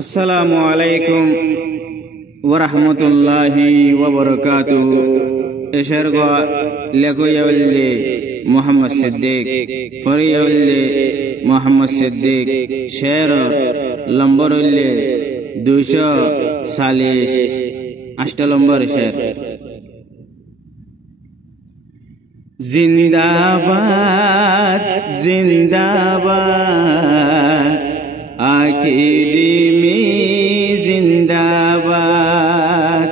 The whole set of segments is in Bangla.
আসসালামু আলাইকুম ওয়া রাহমাতুল্লাহি ওয়া বারাকাতুহু। এশার গো লেগোয়াল্লে মোহাম্মদ সিদ্দিক ফরিয়াল্লে মোহাম্মদ সিদ্দিক শের লম্বরল্লে 240 8 নম্বর শের। জিন্দাবাদ জিন্দাবাদ আকিদিমি জিন্দাবাদ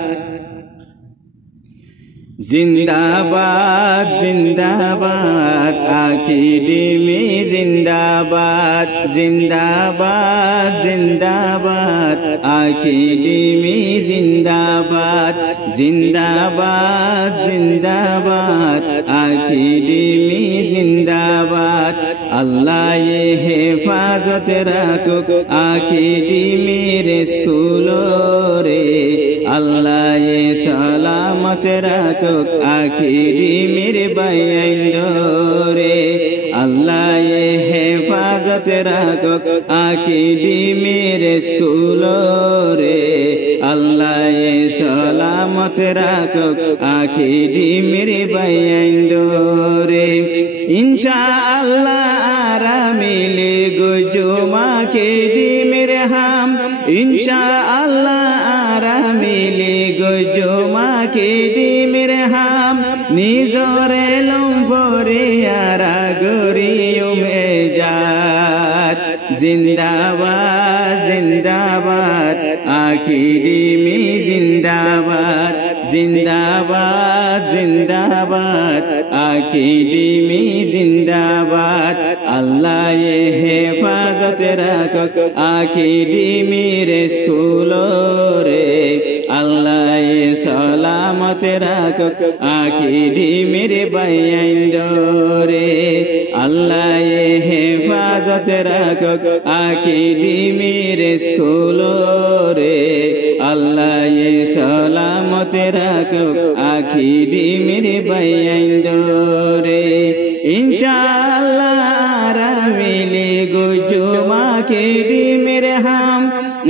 জিন্দাবাদ জিন্দাবাদ আকিদিমি জিন্দাবাদ জিন্দাবাদ জিন্দাবাদ আকিদিমি জিন্দাবাদ জিন্দাবাদ জিন্দাবাদ আকিদিমি জিন্দাবাদ। আল্লাহ ये হেফাজত রাখুক আকিদিমির স্কুলো রে, আল্লাহ ये সালামত রাখুক আকিদিমির বাইন্দো রে, আল্লাহ ये হেফাজত রাখুক আকিদিমির স্কুলো রে, আল্লাহ ये সালামত রাখুক আকিদিমির বাইন্দো রে। ইনশাআল্লাহ আরা মিলে গুজুমা কে দিমের হাম, ইনশাআল্লাহ আরা মিলে গুজুমা কে দিমের হাম, নিজরে লম্ফরে আরা গরিয়ুম এজাত। জিন্দাবাদ জিন্দাবাদ আকিদিমি জিন্দাবাদ জিন্দাবাদ জিন্দাবাদ আকিদিমি জিন্দাবাদ। আল্লাহ ये হেফাজত রাখুক আকিদিমির স্কুলো রে, আল্লাহ ये সালামত রাখুক আকিদিমির বাইন্দো রে, আল্লাহ ये হেফাজত রাখুক আকিদিমির স্কুলো রে, আল্লাহ ये সালামত রাখুক আকিদিমির বাইন্দো রে। ইনশাআল্লাহ আরা মিলে গুজুমা কে দিমের হাম,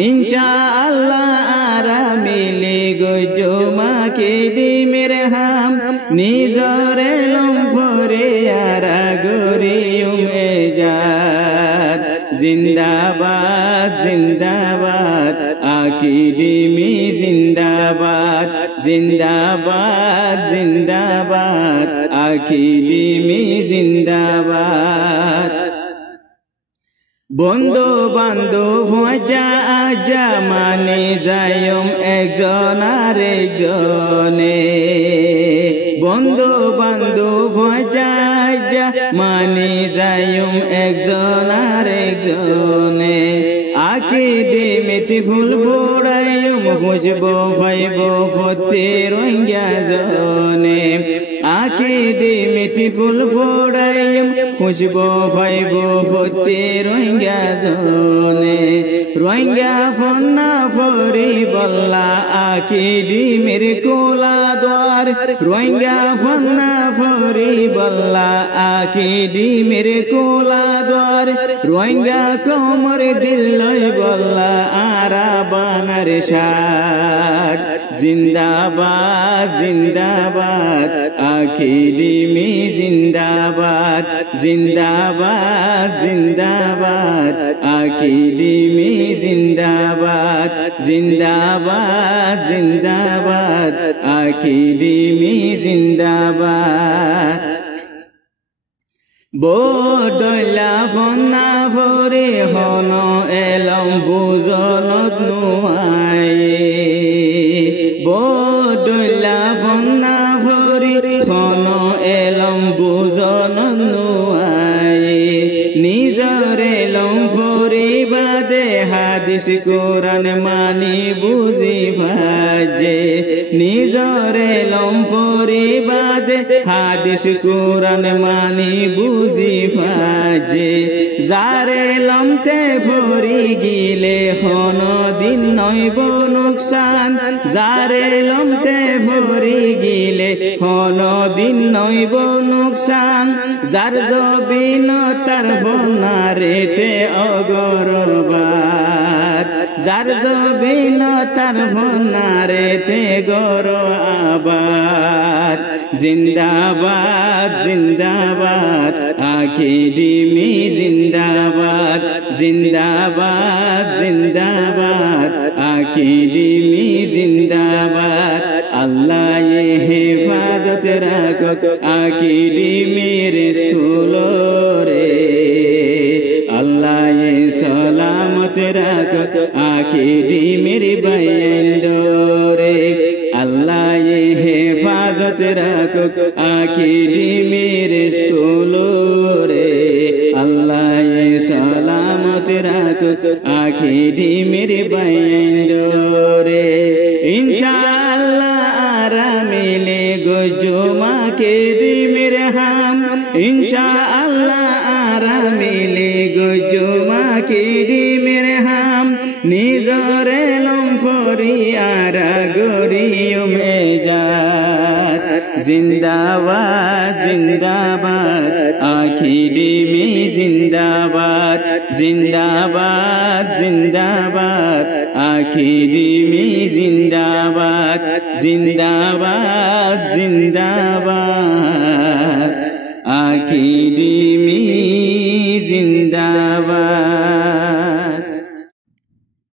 ইনশাআল্লাহ আরা মিলে গুজুমা কে দিমের হাম, নিজরে লম্ফরে আরা গরিয়ুম এজাত। জিন্দাবাদ জিন্দাবাদ আকিদিমি জিন্দাবাদ জিন্দাবাদ জিন্দাবাদ আকিদিমি জিন্দাবাদ। বন্ধু বান্ধব যা আজা মানে যায়ম একজন আর একজনে, বন্ধু বান্ধব যা আজা মানে যায়ম একজন আর একজনে, আকিদিমিতে ফুল ফোড়ায়ম খুঁজবো ভাইব ফতে রঙ্গা জনে, আকিদিমিতে ফুল ফোড়ায়ম খুঁজবো ভাইব ফতে রঙ্গা জনে, রঙ্গা ফন্না ফরি বল্লা আকিদিমির কোলা দ্বার, রঙ্গা ফন্না ফরি বল্লা আকিদিমির কোলা দ্বার, রঙ্গা কোমর দিল বল্লা আরা বানার শাট। জিন্দাবাদ জিন্দাবাদ আকিদিমি জিন্দাবাদ জিন্দাবাদ জিন্দাবাদ আকিদিমি জিন্দাবাদ জিন্দাবাদ জিন্দাবাদ আকিদিমি জিন্দাবাদ। বদলা ফন্না ফরে হন এলম বুজনত নুয়ায়ে, বদলা ফন্না ফরে হন এলম বুজনত নুয়ায়ে, নিজর এলম ফরে বাদে হাদিস কোরআন মানি বুঝি ভাজে, নিজর এলম ফরে বাদে হাদিস কোরআন মানি বুঝি ভাজে, যারে লমতে ফরি গিলে হন দিন নইব নুকসান, যারে লমতে ফরি গিলে হন দিন নইব নুকসান, যার জবিন তার বনারেতে অগরবাদ। যার জবিন তার ভনারেতে গরো আবাদ জিন্দাবাদ জিন্দাবাদ আকিডিমি জিন্দাবাদ জিন্দাবাদ জিন্দাবাদ আকিডিমি জিন্দাবাদ আল্লাহ হেফাজত রাখক আকিডিমির স্কুল রে আল্লাহ সালামত রাখক আকিডিমির বাইন্দরে আল্লাহ হেফাজত রাখক আকিডিমির স্কুল রে আল্লাহ সালামত রাখক আকিডিমির বাইন্দরে ইনশাআল্লাহ আরামিলে গজুমা কিডিমির হাম ইনশাআল্লাহ আরামিলে গজুমা কিডিমির হাম নিজরে লম্ফরিয়ারা গরিয়ম এজাত জিন্দাবাদ জিন্দাবাদ আকিডিমি জিন্দাবাদ জিন্দাবাদ জিন্দাবাদ আকিডিমি জিন্দাবাদ জিন্দাবাদ জিন্দাবাদ আকিডিমি